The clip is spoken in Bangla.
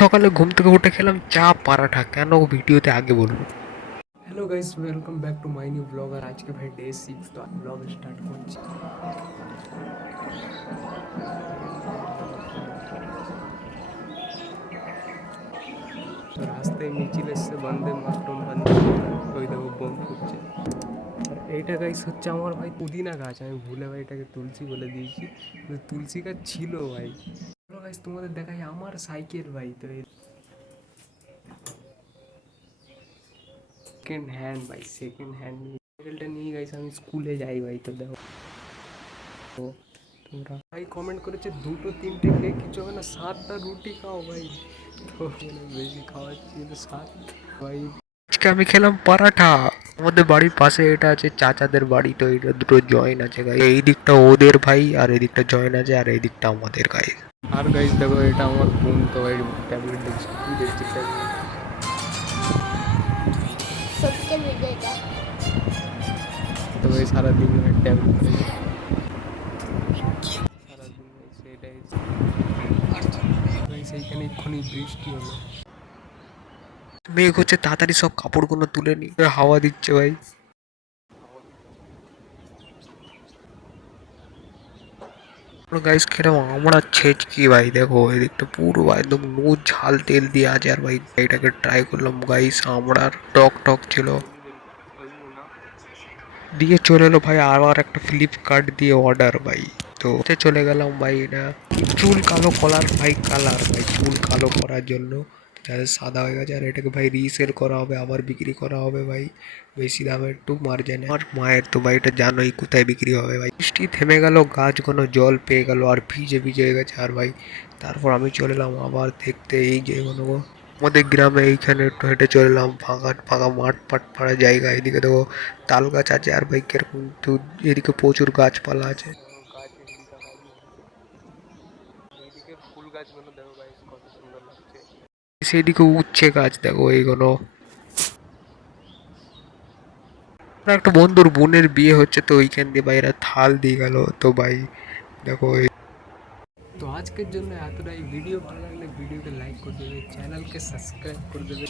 সকালে ঘুম থেকে উঠে খেলাম চা পরাঠা। কেন ভিডিওতে আগে বলবো। Hello guys, welcome back to my new blog. আর আজকে ভাই ডে 6, তো আমি ব্লগ স্টার্ট করছি। তো রাস্তায় মিছিল এসছে, বন্দে মাতরম বন্দে মাতরম। ওই দেখো বোম ফুটছে। আর এইটা গাইস হচ্ছে আমার ভাই পুদিনা গাছ। আমি ভুলে ভাই এটাকে তুলসী বলে দিয়েছি, কিন্তু তুলসী গাছ ছিল ভাই। গাইস তোমাদের দেখাই আমার সাইকেল ভাই। তো সেকেন্ড হ্যান্ড ভাই, সেকেন্ড হ্যান্ড সাইকেলটা নিয়ে গাইস আমি স্কুলে যাই ভাই। তো দেখো তোমরা ভাই কমেন্ট করেছে 2-3টে খেয়ে কিছু হবে না, 7টা রুটি খাও ভাই। তো বেশি খাওয়াচ্ছি কিন্তু 7 ভাই। আজকে আমি খেলাম পরাঠা। আমাদের বাড়ির পাশে এটা আছে চাচাদের বাড়ি, তো এটা দুটো জয়েন আছে গাই। এই দিকটা ওদের ভাই, আর এই দিকটা জয়েন আছে, আর এই দিকটা আমাদের গাই। আর গাইস দেখো এটা আমার বোন। তো ভাই ট্যাবলেট দেখছি, কি দেখছি ট্যাবলেট। সোশ্যাল মিডিয়াটা তো ভাই সারাদিন ট্যাবলেট সারাদিন সেটাই। সেইখানে এক্ষুনি বৃষ্টি হলো, মেঘ হচ্ছে, তাড়াতাড়ি সব কাপড়গুলো তুলে নি। হাওয়া দিচ্ছে ভাই। গাইস খেলাম আমরা ছেচকি ভাই। দেখো এদিকটা পুরো একদম নুন ঝাল তেল দিয়ে আছে। আর ভাই এটাকে ট্রাই করলাম গাইস, আমড়ার টক টক ছিল। দিয়ে চলে এলো ভাই আবার একটা ফ্লিপকার্ট দিয়ে অর্ডার ভাই। তো চলে গেলাম ভাই। এটা চুল কালো করার ভাই, কালার ভাই চুল কালো করার জন্য, যাতে সাদা হয়ে গেছে। আর এটাকে ভাই রিসেল করা হবে, আবার বিক্রি করা হবে ভাই বেশি দামে, একটু মার্জিনে। আর মায়ের তো ভাই এটা জানোই কোথায় বিক্রি হবে ভাই। বৃষ্টি থেমে গেল, গাছগুলো জল পেয়ে গেল, আর ভিজে ভিজে হয়ে গেছে। আর ভাই তারপর আমি চলে এলাম আবার দেখতে এই যে আমাদের গ্রামে এইখানে একটু হেঁটে চলে এলাম, ফাঁকা ফাঁকা মাঠ পাট পাড়া জায়গা। এদিকে দেখো তাল গাছ আছে, আর ভাই কিরকম তো এদিকে প্রচুর গাছপালা আছে। এইদিকে ফুল গাছগুলো দেখো গাইস কত সুন্দর লাগছে। সেইদিকে উচ্ছে গাছ দেখো এইগুলো। আমার একটা বন্ধুর বোনের বিয়ে হচ্ছে, তো ওইখান দিয়ে ভাই এরা থাল দিয়ে গেল। তো ভাই দেখো তো আজকের জন্য এতটাই। ভিডিও ভালো লাগলে ভিডিওকে লাইক করে দেবে, চ্যানেলকে সাবস্ক্রাইব করে দেবে।